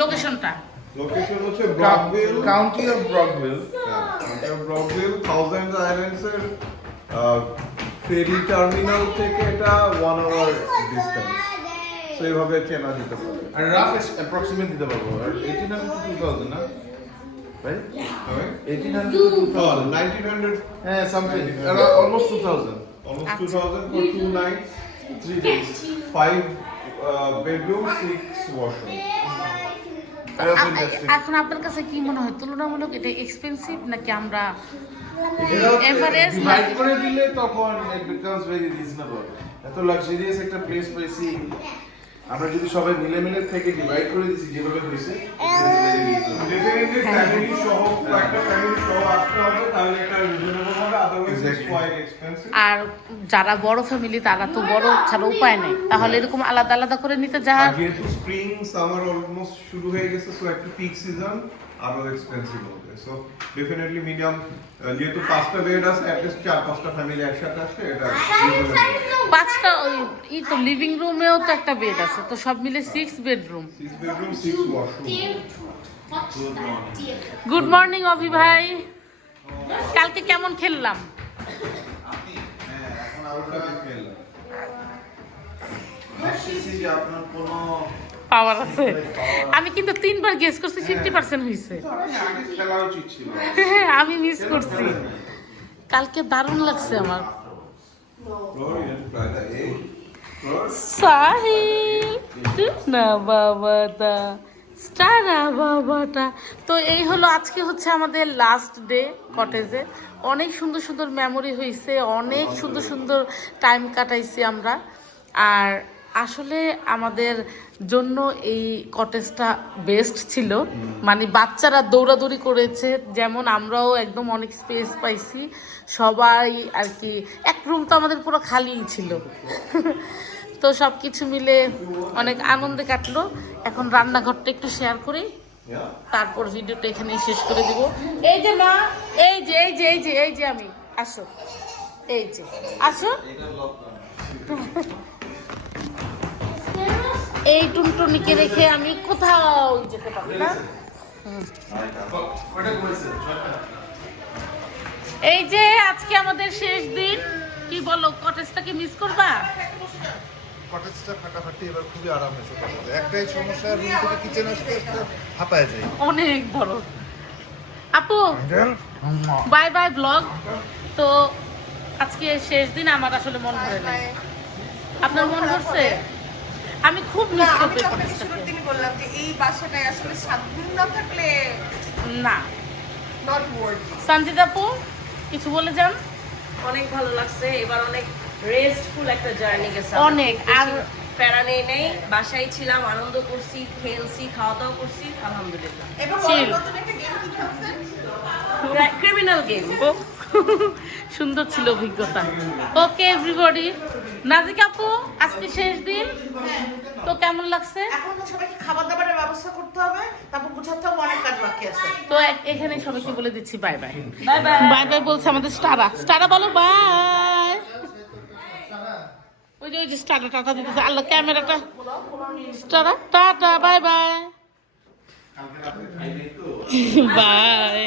লোকেশনটা লোকেশন হচ্ছে Brockville, county of Brockville. County of Brockville, thousand islands এর ferry terminal থেকে এটা 1 আওয়ার ডিসটেন্স। সো এইভাবে চেনা যেতে পারে। আর রাফ অ্যাপ্রক্সিমেট দিতে পারবো। আর 1800 to 2000 না? Right? 1800 to 2000. 1900, হ্যাঁ, something. Almost 2000. almost 2000 for 2 nights, 3 days. 5 bedrooms, 6 washroom. এখন আপনার কাছে কি মনে হয় তুলনামূলক এটা এক্সপেন্সিভ নাকি আমরা এটা এভারেজ ডিভাইড করে দিলে তখন it becomes very reasonable. এত লাক্সারিয়াস একটা প্লেস পাইছি, আমরা যদি সবাই মিলে মিলে থেকে ডিভাইড করে দিছি যেভাবে হইছে, Definitely family সহ, একটা family সহ আসতে হবে, তাহলে এটা reasonable হবে, otherwise it's quite expensive. আর যারা বড় ফ্যামিলি তারা তো বড় ছাড়া উপায় নেই, তাহলে এরকম আলাদা আলাদা করে নিতে যা আর যেহেতু স্প্রিং সামার অলমোস্ট শুরু হয়ে গেছে, সো একটা পিক সিজন আরো এক্সপেন্সিভ হবে। সো ডেফিনেটলি মিনিমাম যেহেতু 5টা বেড আছে, অ্যাটলিস্ট 4-5টা ফ্যামিলি একসাথে আসলে এটা reasonable। 5টা ওই তো লিভিং রুমেও তো একটা বেড আছে, তো সব মিলে 6 bedroom. 6 bedroom, 6 washroom. Good morning Abhi ভাই, কালকে কেমন খেললাম? এখন আউটটা ফেল। ভাবছি যে আপনার কোনো পাওয়ার আছে। আমি কিন্তু 3বার গেস করছি, 50% হয়েছে। আগে খেলা উচিত ছিল। আমি মিস করছি। কালকে দারুণ লাগছে আমার। Florian, Plata A. সাহিল না বাবাটা স্টারা বাবাটা। তো এই হলো আজকে হচ্ছে আমাদের লাস্ট ডে কটেজে। অনেক সুন্দর সুন্দর মেমোরি হয়েছে, অনেক সুন্দর সুন্দর টাইম কাটাইছি আমরা। আর আসলে আমাদের জন্য এই কটেজটা বেস্ট ছিল, মানে বাচ্চারা দৌড়াদৌড়ি করেছে যেমন, আমরাও একদম অনেক স্পেস পাইছি সবাই আর কি। এক রুম তো আমাদের পুরো খালিই ছিল। তো সব কিছু মিলে অনেক আনন্দে কাটলো। এখন রান্নাঘরটা একটু শেয়ার করি, তারপর ভিডিওটা এখানেই শেষ করে দিব। এই যে মা, এই যে এই যে এই যে এই যে আমি, আসো, এই যে আসো। এই টুনটুনিকে রেখে আমি কোথাও যেতে পারি না। এই যে আজকে আমাদের শেষ দিন, কি বলো কটেজটাকে মিস করবা? কটেজটা ফাটাফাটি, এবার খুবই আরাম হয়েছে। একটাই সমস্যা, রুম থেকে কিচেন আসতে আসতে হাঁপায় যায়। অনেক বড়। আপু বাই বাই ব্লগ। তো আজকে শেষ দিন, আমার আসলে মন ভরে নাই। আপনার মন ভরছে? আমি খুব মিস করতে শুরুর দিনই বললাম যে এই বাসাটায় আসলে 7 দিন না থাকলে না। Not word. সঞ্জিত আপু কিছু বলে যান। অনেক ভালো লাগছে, এবার অনেক রেস্টফুল একটা জার্নি গেছে। অনেক। আর প্যারা নেই, বাসায় ছিলাম, আনন্দ করছি, খেলছি, খাওয়া দাওয়া করছি, আলহামদুলিল্লাহ। এবং Chill. নতুন একটা গেম কি খেলছেন? Criminal game. সুন্দর ছিল অভিজ্ঞতা। ওকে এভরিবডি, নাজিকা আপু আজকে শেষ দিন, তো কেমন লাগছে? এখন তো সবাইকে খাবার দাবারের ব্যবস্থা করতে হবে, তারপর গুছাতে হবে, অনেক কাজ বাকি আছে। তো এখানে সবাইকে বলে দিচ্ছি bye bye. Bye bye bye bye বলছে আমাদের স্টারা। স্টারা বলো বাই। ওই যে স্টারা টাটা দিতেছে। আল্লাহ ক্যামেরাটা। স্টারা টাটা বাই বাই বাই।